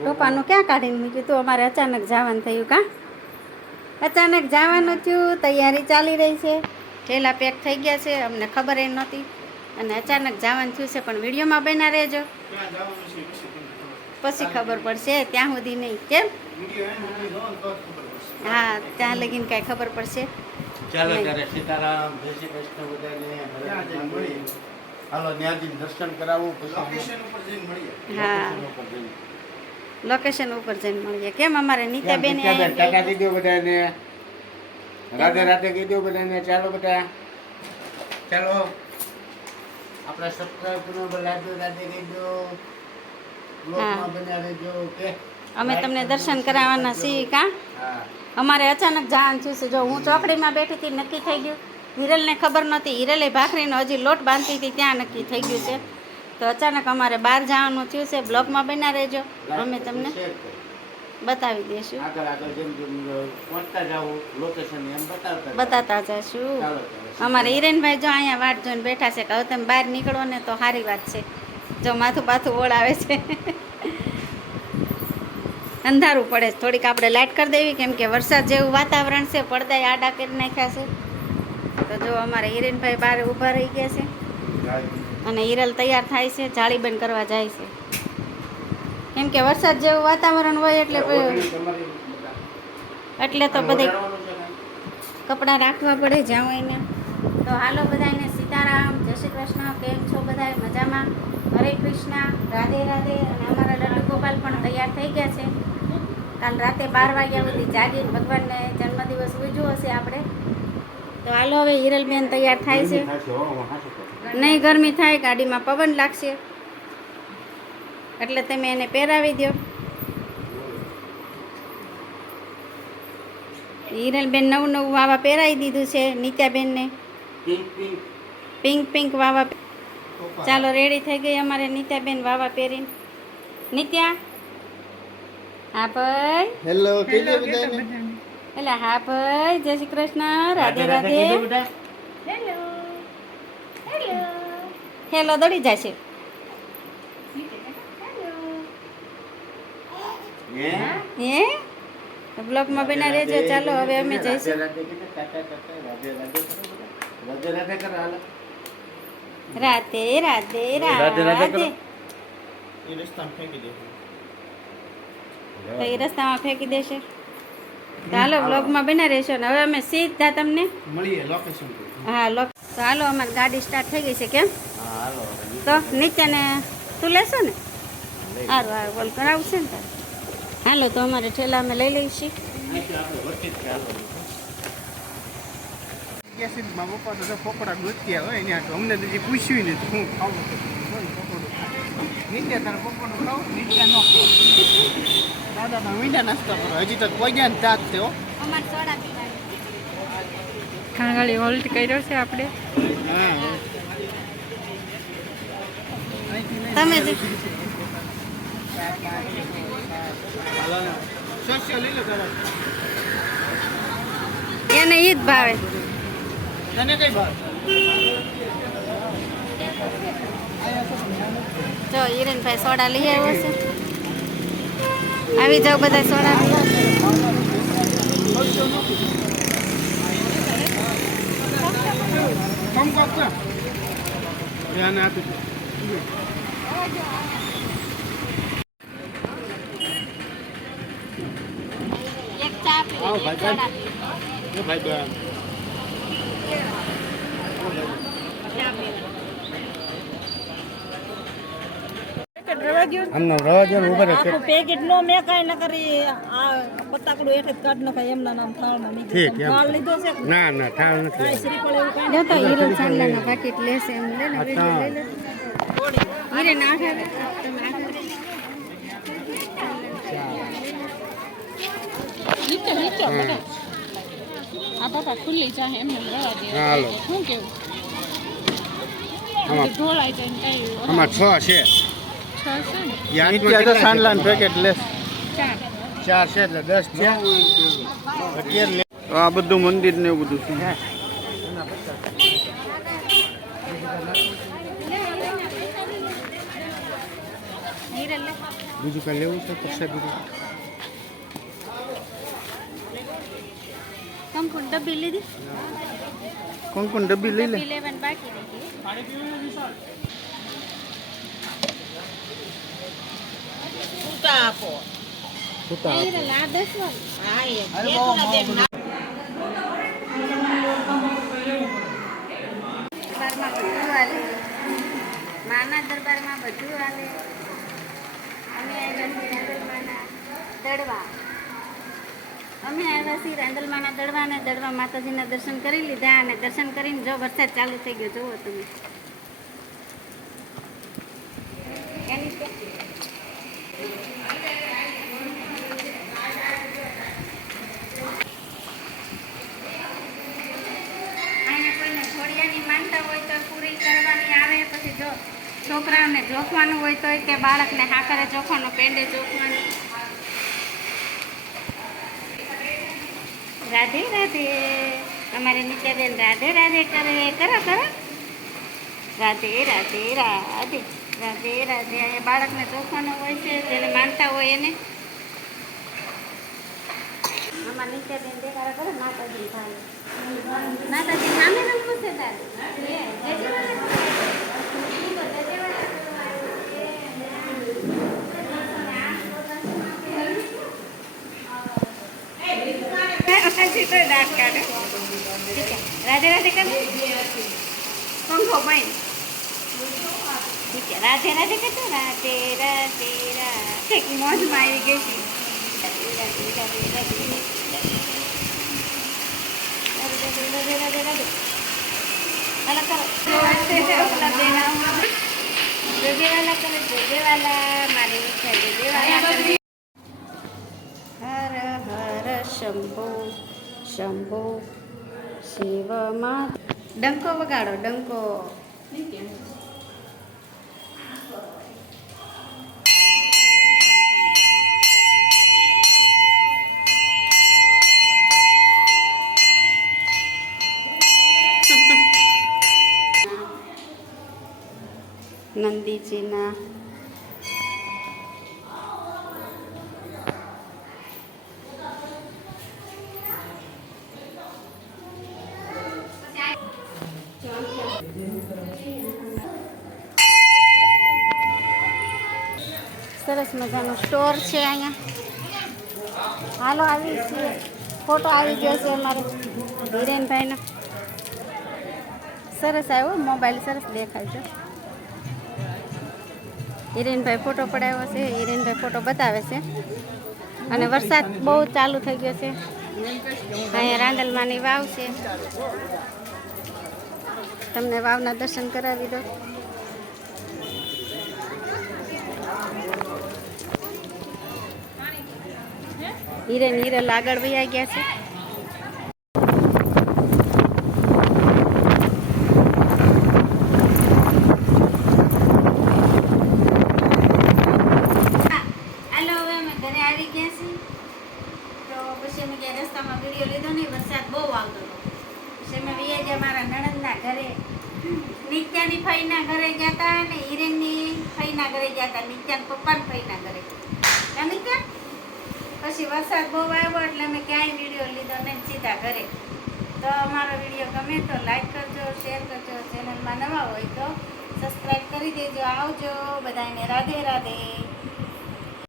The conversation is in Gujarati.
ટોપાનું. ક્યાં કાઢીને મૂક્યું? તું અમારે અચાનક જવાનું થયું કા? અચાનક જવાનું થયું તૈયારી ચાલી રહી છે. ઠેલા પેક થઈ ગયા છે અમને ખબર એ નહોતી. અને અચાનક જવાનું થયું છે પણ વિડીયોમાં બના રહેજો. ક્યાં જવાનું છે પછી તમને ખબર પછી ખબર પડશે ત્યાં સુધી નહીં. કેમ? ત્યાં લગીને કાંઈ ખબર પડશે. ચાલો ત્યારે સીતારામ જય શ્રી કૃષ્ણ બધાને ક્યાં જઈને મળીએ? હાલો ન્યાજી દર્શન કરાવવું લોકેશન ઉપર જઈને મળીએ. હા. લોકેશન ઉપર જઈને. લોકેશન ઉપર જઈને મળીએ. કેમ અમારે નીતાબેન ટાટા કહી દો બધાને. રાધે રાધે કહી દો બધાને. ચાલો બધા. ચાલો. આપણા સબસ્ક્રાઈબરનો રાધે રાધે કહી દો બ્લોગમાં બન્યા રહેજો કે અમે તમને દર્શન કરાવવાના છીએ કા? અમારે અચાનક જાણ થયું છે. જો હું ચોકડીમાં બેઠી હતી નક્કી થઈ ગયું. હિરલને ખબર નહોતી. હિરલે ભાખરીનો હજી લોટ બાંધતી હતી ત્યાં નક્કી થઈ ગયું છે. તો અચાનક અમારે બહાર જવાનું થયું છે. બ્લોગમાં બના રહેજો. અમે તમને બતાવી દઈશું બતાતા જશું. અમારે હિરેનભાઈ જો અહીંયા વાટ જોઈને બેઠા છે કે હવે તમે બહાર નીકળો ને તો સારી વાત છે. જો માથું પાથું ઓળાવે છે. અંધારું પડે છે. થોડીક આપણે લાઇટ કરી દેવી, કેમ કે વરસાદ જેવું વાતાવરણ છે પડદાય આડા કરી નાખ્યા છે. તો જો અમારે હિરેનભાઈ બહાર ઊભા રહી ગયા છે. અને હિરલ તૈયાર થાય છે, જાળી બંધ કરવા જાય છે. કેમ કે વરસાદ જેવું વાતાવરણ હોય એટલે બધા. એટલે તો બધે કપડાં રાખવા પડે જ્યાં હોય તો હાલો બધાને સીતારામ, જય શ્રી કૃષ્ણ, કેમ છો બધાય? મજામાં? હરે કૃષ્ણ, રાધે રાધે. અને અમારા લડ્ડુ ગોપાલ પણ તૈયાર થઈ ગયા છે. કાલ રાતે બાર વાગ્યા સુધી જાગીને ભગવાનને જન્મદિવસ ઉજવો હશે આપણે. તો હાલો હવે હિરલબેન તૈયાર થાય છે. નહીં ગરમી થાય ગાડીમાં પવન લાગશે. એટલે તમે એને પહેરાવી દો. હિરલબેન નવું નવું વાવા પહેરાવી દીધું છે નિત્યાબેનને. Pink pink. વાવા. ચાલો રેડી થઈ ગઈ અમારે નિત્યાબેન વાવા પહેરીને. નિત્યા? હા ભાઈ હેલો હેલો, બધાને. એટલે હા ભાઈ જય Shri Krishna Radhe Radhe. Hello hello hello દોડી જાય છે હે? હે બ્લોકમાં બના રહેજો ચાલો હવે અમે જઈશું રાધે રાધે રાધે ટાટા ટાટા, તો એ રસ્તામાં ફેંકી દેશે. ચાલો હાલો બ્લોગમાં બના રહેશો ને. હવે અમે સીધા તમને મળીએ લોકેશન હા લોક તો હાલો અમારી ગાડી સ્ટાર્ટ થઈ ગઈ છે કેમ? હા. તો નીચેને તું લેશો ને? સારું સારું બોલ કરાવશે ને તારે. હાલો તો અમારે ઠેલા અમે લઈ લઈશું. પકોડા ગોત્યા હોય ને અમને તો પૂછ્યું નથી શું ખાવું નીચે તારે પકોડું ખાવ નીચે ન ખાવ. દાદા તમે મીઠા નાસ્તો કરો. હજી તો કોઈ ગયા ને ત્યાં જ છે હો. અમારે ખાંગાળી હોલ્ટ કર્યો છે આપણે. તમે એને ઈ જ ભાવે. તને કઈ ભાવ? જો હિરેનભાઈ સોડા લઈ આવ્યો છે. આવી જાવ બધા સોડા. ભાઈ, ભાઈ આમનો દો ને, ઊભા રહો. પેકેટ નો મેં કાઈ ન કરી આ પતાકડો હેઠે જ કાઢ નખાય એમના નામ થાળમાં મેં ઠીક, એમ. થાળ લીધો છે? ના ના થાળ નથી શ્રી શ્રીફળ એવું કાઈ જો હીરો હિરેન ચાંદલાના પેકેટ લેશે એમ લે ને વીડિયો લઈ લે. હિરેન આઠા તમે આઠા નીચે નીચે બધા આ બાપા ખુલ્લી ચાહે એમને રવા દે. હાલો. શું કેવું? આમાં ઢોળાય જાય ને કઈ આમાં છ છે. કેટલા સાંડલાનું છે? પેકેટ લેસ ચાર છે એટલે દસ છે. તો આ બધું મંદિર ને એવું બધું છે. બીજું કાંઈ લેવું છે? પ્રસાદી કંકુન ડબ્બી લીધી? કોણ કોણ ડબ્બી લઈ લે? બાકી રહી છૂટા આપો છૂટા હિરલ આ દસ વાળી હા એ કેટલા દેખ ના દરબારમાં બધું હાલે. માના દરબારમાં બધું અમે આવ્યા દડવા. અમે આવ્યા છીએ રાંદલમાના દડવા અને દડવા માતાજીના દર્શન કરી લીધા અને દર્શન કરીને જો વરસાદ ચાલુ થઈ ગયો જોવો તમે એની તો- અહીંયા કોઈને ઘોડિયાની માનતા હોય તો પૂરી કરવાની આવે. પછી જો છોકરાઓને જોખવાનું હોય તોય કે બાળકને હાકરે જોખવાનો, પેંડે જોખવાનું. રાધે રાધે. અમારે નિત્યાબેન રાધે રાધે કરે, કરો કરો. રાધે રાધે રાધે રાધે રાધે. અહીંયા બાળકને જોખવાનું હોય છે, જેને માનતા હોય એને. આમાં નિત્યાબેન દેખાડા કરે માતાજી ભાઈ માતાજી સામે રમવું છે તારે. ઈ તો દાંત કાઢે. છે. રાધે રાધે કરે? પંખો પણ ઠીક છે. રાધે રાધે કરતો? રાધે રાધે રાધે. મોજમાં આવી ગઈ છે રાધે રાધે રાધે అలా వాళ్ళ వాళ్ళ మరి హర హర శంభో శంభో శివమా ડંકો વગાડો ડંકો નંદીજીના સરસ મજાનો સ્ટોર છે અહીંયા. હાલો, આવી છીએ ફોટો આવી ગયો છે અમારે હિરેનભાઈનો. સરસ આવ્યો, મોબાઈલ સરસ દેખાય છે. હિરેનભાઈ ફોટો પડાવ્યો છે. હિરેનભાઈ ફોટો બતાવે છે. અને વરસાદ બહુ ચાલુ થઈ ગયો છે. અહીંયા રાંદલમાંની વાવ છે. તમને વાવના દર્શન કરાવી દો. હિરેન હિરલ આગળ વૈયા ગયા છે હાલો હવે અમે ઘરે આવી ગયા છીએ તો પછી અમે ગયા રસ્તામાં વીડિયો લીધો નહીં વરસાદ બહુ આવતો હતો પછી અમે વયા ગયા મારા નણંદના ઘરે નિત્યાની ફઈના ઘરે ગયા હતા અને હિરેનની ફઈના પપ્પાને નિત્યાના પપ્પાની ફઈના ઘરે કા નિત્યા પછી વરસાદ બહુ આવ્યો એટલે અમે ક્યાંય વીડિયો લીધો નહીં, સીધા ઘરે. તો અમારો વીડિયો ગમે તો લાઈક કરજો શેર કરજો. ચેનલમાં નવા હોય તો સબસ્ક્રાઈબ કરી દેજો. આવજો બધાને રાધે રાધે.